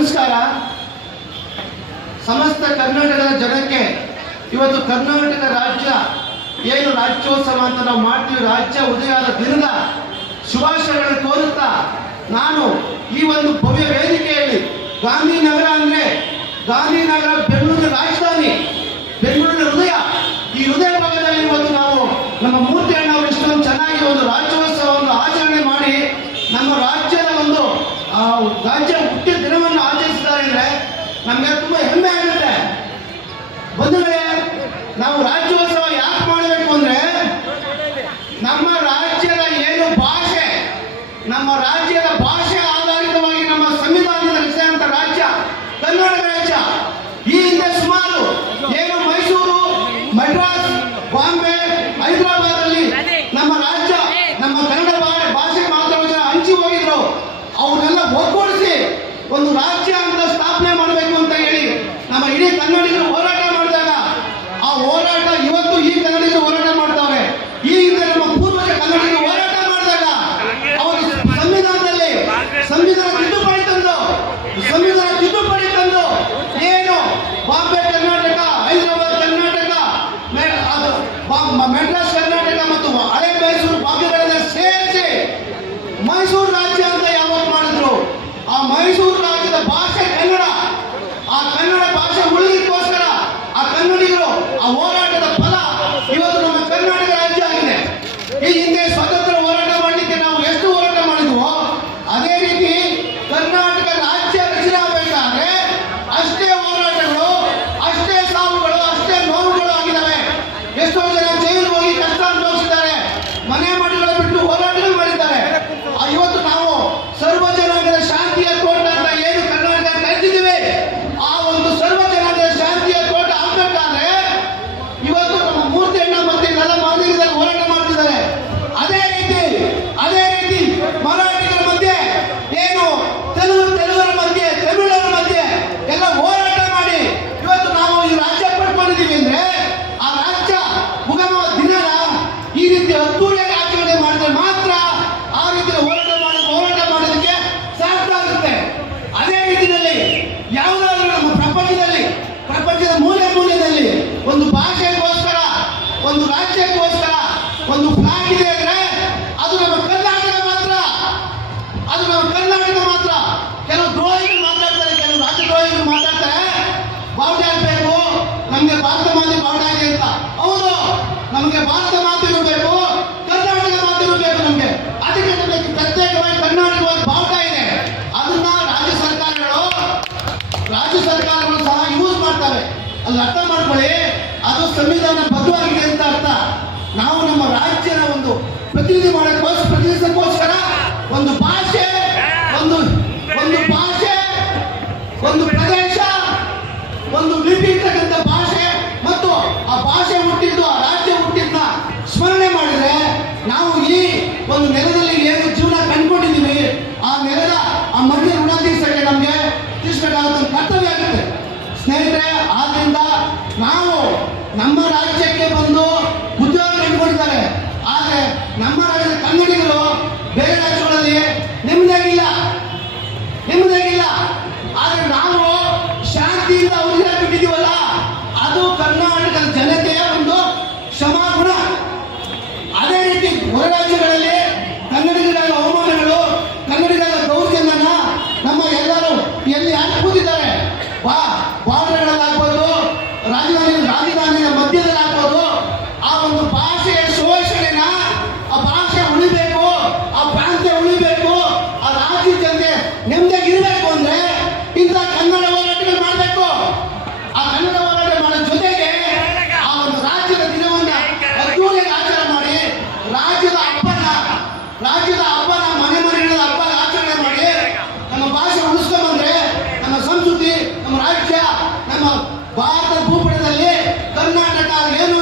ನಮಸ್ಕಾರ. ಸಮಸ್ತ ಕರ್ನಾಟಕದ ಜನಕ್ಕೆ ಇವತ್ತು ಕರ್ನಾಟಕ ರಾಜ್ಯ ಏನು ರಾಜ್ಯೋತ್ಸವ ಅಂತ ನಾವು ಮಾಡ್ತೀವಿ, ರಾಜ್ಯ ಉದಯದ ದಿನದ ಶುಭಾಶಯಗಳನ್ನು ಕೋರುತ್ತಾ ನಾನು ಈ ಒಂದು ಭವ್ಯ ವೇದಿಕೆಯಲ್ಲಿ ಗಾಂಧಿನಗರ ಅಂದ್ರೆ ಗಾಂಧಿನಗರ ಬೆಂಗಳೂರಿನ ರಾಜಧಾನಿ, ಬೆಂಗಳೂರಿನ ಹೃದಯ, ಈ ಹೃದಯ ಭಾಗದಲ್ಲಿ ಇವತ್ತು ನಾವು ನಮ್ಮ ಮೂರ್ತಿ ಅಣ್ಣವರು ಇಷ್ಟೊಂದು ಚೆನ್ನಾಗಿ ಒಂದು ರಾಜ್ಯೋತ್ಸವವನ್ನು ಆಚರಣೆ ಮಾಡಿ ನಮ್ಮ ರಾಜ್ಯದ ಒಂದು ರಾಜ್ಯ ಹುಟ್ಟಿದ ದಿನವನ್ನು ಆಚರಿಸಿದ್ದಾರೆ ಅಂದ್ರೆ ನಮಗೆ ತುಂಬಾ ಹೆಮ್ಮೆ ಆಗುತ್ತೆ. ಬಂಧುಗಳೇ, ನಾವು ರಾಜ್ಯೋತ್ಸವ ಯಾಕೆ ಮಾಡಬೇಕು ಅಂದ್ರೆ ನಮ್ಮ ರಾಜ್ಯದ ಏನು ಭಾಷೆ, ನಮ್ಮ ರಾಜ್ಯದ ಭಾಷೆ ಆಧಾರಿತವಾಗಿ ನಮ್ಮ ಸಂವಿಧಾನದ ರಚನೆಯಾದಂಥ ರಾಜ್ಯ ಕರ್ನಾಟಕ ರಾಜ್ಯ. ಈ ಹಿಂದೆ ಸುಮಾರು ಏನು ಮೈಸೂರು, ಮದ್ರಾಸ್, ಬಾಂಬೆ, ಹೈದರಾಬಾದ್ ಅಲ್ಲಿ ನಮ್ಮ ರಾಜ್ಯ ನಮ್ಮ ಕನ್ನಡ ಭಾಷೆ ಮಾತಾಡೋ ಹಂಚಿ ಹೋಗಿದ್ರು. ಅವನ್ನೆಲ್ಲ ಒಗ್ಗೂಡಿಸಿ ಒಂದು ರಾಜ್ಯ ಅಂತ ಸ್ಥಾಪನೆ ಮಾಡಬೇಕು ಅಂತ ಹೇಳಿ ನಮ್ಮ ಇಡೀ ಕನ್ನಡಿಗರು ಹೋರಾಟ ಮಾಡಿದಾಗ ಆ ಹೋರಾಟ ಇವತ್ತು ಈ ಕನ್ನಡಿಗರು ಹೋರಾಟ ಮಾಡ್ತಾವ್ರೆ. ಈ ಹಿಂದೆ ನಮ್ಮ ಪೂರ್ವಜ ಕನ್ನಡಿಗರು ಹೋರಾಟ ಮಾಡಿದಾಗ ಅವರು ಸಂವಿಧಾನ ತಿದ್ದುಪಡಿ ತಂದು ಏನು ಬಾಂಬೆ ಕರ್ನಾಟಕ, ಹೈದರಾಬಾದ್ ಕರ್ನಾಟಕ, ಮೆಡ್ರಾಸ್ ಕರ್ನಾಟಕ ಮತ್ತು ಹಳೆ ಮೈಸೂರು ಭಾಗಗಳನ್ನ ಸೇರಿಸಿ ಮೈಸೂರು ರಾಜ್ಯ ಅಂತ ಯಾವಾಗ ಮಾಡಿದ್ರು. ಆ ಮೈಸೂರು ರಾಜ್ಯದ ಭಾಷೆ ಕನ್ನಡ. ಆ ಕನ್ನಡ ಭಾಷೆ ಉಳಿದಕ್ಕೋಸ್ಕರ ಆ ಕನ್ನಡಿಗರು ಆ ಹೋರಾಟದ ಫಲ ಇವತ್ತು ನಮ್ಮ ಕರ್ನಾಟಕ ರಾಜ್ಯ ಆಗಿದೆ. ಈ ಹಿಂದೆ ಸ್ವತಂತ್ರ ಹೋರಾಟ ಮಾಡಲಿಕ್ಕೆ ನಾವು ಎಷ್ಟು ಹೋರಾಟ ಮಾಡಿದ್ವೋ ಅದೇ ರೀತಿ ಕರ್ನಾಟಕ ರಾಜ್ಯ ರಚನೆ ಆಗಬೇಕಾದ್ರೆ ಅಷ್ಟೇ ಹೋರಾಟಗಳು, ಅಷ್ಟೇ ಸಾವುಗಳು, ಅಷ್ಟೇ ನೋವುಗಳು ಆಗಿದ್ದಾವೆ. ಎಷ್ಟೋ ಜನ ಜೈಲಿಗೆ ಹೋಗಿ ಕಷ್ಟ ಅನುಭವಿಸಿದ್ದಾರೆ, ಮನೆ ಮನೆಗಳು ಬಿಟ್ಟು ಹೋರಾಟಗಳು ಮಾಡಿದ್ದಾರೆ. ಇವತ್ತು ನಾವು ಸರ್ವ ಜನಾಂಗದ ಶಾಂತಿಯ ತೋಟ ಅಂತ ಏನು ಕರ್ನಾಟಕ ಕರೆದಿದ್ದೀವಿ, ಆ ಒಂದು ಸರ್ವ ಜನಾಂಗದ ಶಾಂತಿಯ ತೋಟ ಆಗಬೇಕಾದ್ರೆ ಇವತ್ತು ನಮ್ಮ ಮೂರ್ತಿ ಅಣ್ಣ ಮತ್ತೆ ಎಲ್ಲ ಮಾದಿಗದಲ್ಲಿ ಹೋರಾಟ ಮಾಡ್ತಿದ್ದಾರೆ. ಅದೇ ರೀತಿ ಮರಾಠಿಗರ ಮಧ್ಯೆ ಏನು ತೆಲುಗರ ಮಧ್ಯೆ, ತಮಿಳರ ಮಧ್ಯೆ ಎಲ್ಲ ಹೋರಾಟ ಮಾಡಿ ಇವತ್ತು ನಾವು ಈ ರಾಜ್ಯ ಪಡ್ಕೊಂಡಿದ್ದೀವಿ ಅಂದ್ರೆ ಆ ರಾಜ್ಯ ಮುಗಮ ದಿನನ ಈ ರೀತಿ ಅದ್ದೂರಿಯಾಗಿ ಆಚರಣೆ ಮಾಡಿದ್ರೆ ಮಾತ್ರ ಆ ರೀತಿ ಹೋರಾಟ ಮಾಡೋದಕ್ಕೆ ಸಾಧ್ಯ ಆಗುತ್ತೆ. ಅದೇ ರೀತಿಯಲ್ಲಿ ಯಾವುದಾದ್ರೂ ನಮ್ಮ ಪ್ರಪಂಚದ ಮೂಲೆಯಲ್ಲಿ ಒಂದು ಭಾಷೆಗೋಸ್ಕರ, ಒಂದು ರಾಜ್ಯಕ್ಕೋಸ್ಕರ ಒಂದು ಫ್ಲಾಗ್ ಇದೆ ಅಂದ್ರೆ ಅದು ನಮ್ಮ ಕರ್ನಾಟಕ ಮಾತ್ರ. ಕೆಲವು ದ್ರೋಹಿಗಳು ಮಾತಾಡ್ತಾರೆ, ಕೆಲವು ರಾಜದ್ರೋಹಿಗಳು ಮಾತಾಡ್ತಾರೆ ಬಾವುಟ ಹಾಕಬೇಕು, ನಮಗೆ ಭಾರತ ಮಾತೆ ಬಾವುಟ ಹಾಕಿ ಅಂತ. ಹೌದು, ನಮಗೆ ಭಾರತ ಮಾತೆ ಇರಬೇಕು, ಕರ್ನಾಟಕ ಮಾತೆ ಇರಬೇಕು. ನಮಗೆ ಅದಕ್ಕೆ ನಮಗೆ ಪ್ರತ್ಯೇಕವಾಗಿ ಕರ್ನಾಟಕವಾಗಿ ಬಾವುಟ ಇದೆ. ಅದನ್ನ ರಾಜ್ಯ ಸರ್ಕಾರಗಳು ಸಹ ಯೂಸ್ ಮಾಡ್ತವೆ. ಅಲ್ಲಿ ಅರ್ಥ ಮಾಡ್ಕೊಳ್ಳಿ, ಅದು ಸಂವಿಧಾನ ಬದ್ಧವಾಗಿದೆ ಅಂತ ಅರ್ಥ. ನಾವು ನಮ್ಮ ರಾಜ್ಯದ ಒಂದು ಪ್ರತಿನಿಧಿಸಕ್ಕೋಸ್ಕರ ಒಂದು ಭಾಷೆ, ಒಂದು ಪ್ರದೇಶ, ಒಂದು ಲಿಪಿ ಇರ್ತಕ್ಕಂಥ ಭಾಷೆ ಮತ್ತು ಆ ಭಾಷೆ ಹುಟ್ಟಿದ್ದು, ಆ ರಾಜ್ಯ ಹುಟ್ಟಿದ್ನ ಸ್ಮರಣೆ ಮಾಡಿದ್ರೆ ನಾವು ಈ ಒಂದು ನೆಲದಲ್ಲಿ ಏನು ಜೀವನ ಕಂಡುಕೊಂಡಿದ್ದೀವಿ ಆ ನೆಲದ ಆ ಮಣ್ಣಿನ ಋಣ ತೀರ್ಸಕ್ಕೆ ನಮಗೆ ತೀರ್ಸಬೇಕಾದಂಥ ಕರ್ತವ್ಯ ಆಗುತ್ತೆ ಸ್ನೇಹಿತರೆ. ಆದ್ರಿಂದ ನಾವು ನಮ್ಮ ರಾಜ್ಯಕ್ಕೆ ಬಂದು ಉದ್ಯೋಗ ಕಂಡುಕೊಂಡಿದ್ದಾರೆ. ಆದರೆ ನಮ್ಮ ರಾಜ್ಯದ ಕನ್ನಡಿಗರು ಬೇರೆ ರಾಜ್ಯಗಳಲ್ಲಿ ನೆಮ್ಮದಿಯಾಗಿಲ್ಲ. ಆದರೆ ನಾವು ಶಾಂತಿಯಿಂದ ಉದ್ಯೋಗ ಬಿಟ್ಟಿದ್ದೀವಲ್ಲ, ಅದು ಕರ್ನಾಟಕದ ಜನತೆಯ ಒಂದು ಕ್ಷಮಾಗುಣ. ಅದೇ ರೀತಿ ಹೊರ ರಾಜ್ಯಗಳಲ್ಲಿ ಕನ್ನಡಿಗರಾದ ಅವಮಾನಗಳು, ಕನ್ನಡಿಗರ ದೌರ್ಜನ್ಯನ ನಮ್ಮ ಎಲ್ಲರೂ ಎಲ್ಲಿ ಯಾಕೆ ಕೂತಿದ್ದಾರೆ, ಬಾರ್ಡರ್ಗಳಲ್ಲಾಗ್ಬೋದು, ರಾಜಧಾನಿಯ ಮಧ್ಯದಲ್ಲಿ ಆಗ್ಬೋದು, ಆ ಒಂದು ಭಾಷೆಯ ಶೋಷಣೆನ, ಆ ಭಾಷೆ ಉಳಿಬೇಕು, ಆ ಪ್ರಾಂತ್ಯ ಉಳಿಬೇಕು, ಆ ರಾಜ್ಯ ಜನತೆ ನೆಮ್ಮದಿಯಾಗಿರ್ಬೇಕು ಅಂದ್ರೆ ಇಂಥ ಕನ್ನಡ ಹೋರಾಟಗಳು ಮಾಡಬೇಕು. ಆ ಕನ್ನಡ ಹೋರಾಟ ಮಾಡೋ ಜೊತೆಗೆ ಆ ಒಂದು ರಾಜ್ಯದ ದಿನವನ್ನ ಅದ್ದೂರಿಯಾಗಿ ಆಚರಣೆ ಮಾಡಿ ರಾಜ್ಯದ ಹಬ್ಬನ ಮನೆಗಳ ಹಬ್ಬ ಆಚರಣೆ ಮಾಡಿ ನಮ್ಮ ಭಾಷೆ ಉಳಿಸ್ಕೊಂಡ್ಬಂದ್ರೆ ನಮ್ಮ ಸಂಸ್ಕೃತಿ, ನಮ್ಮ ರಾಜ್ಯ, ನಮ್ಮ ಭಾರತ ಭೂಪಟದಲ್ಲಿ ಕರ್ನಾಟಕ ಏನು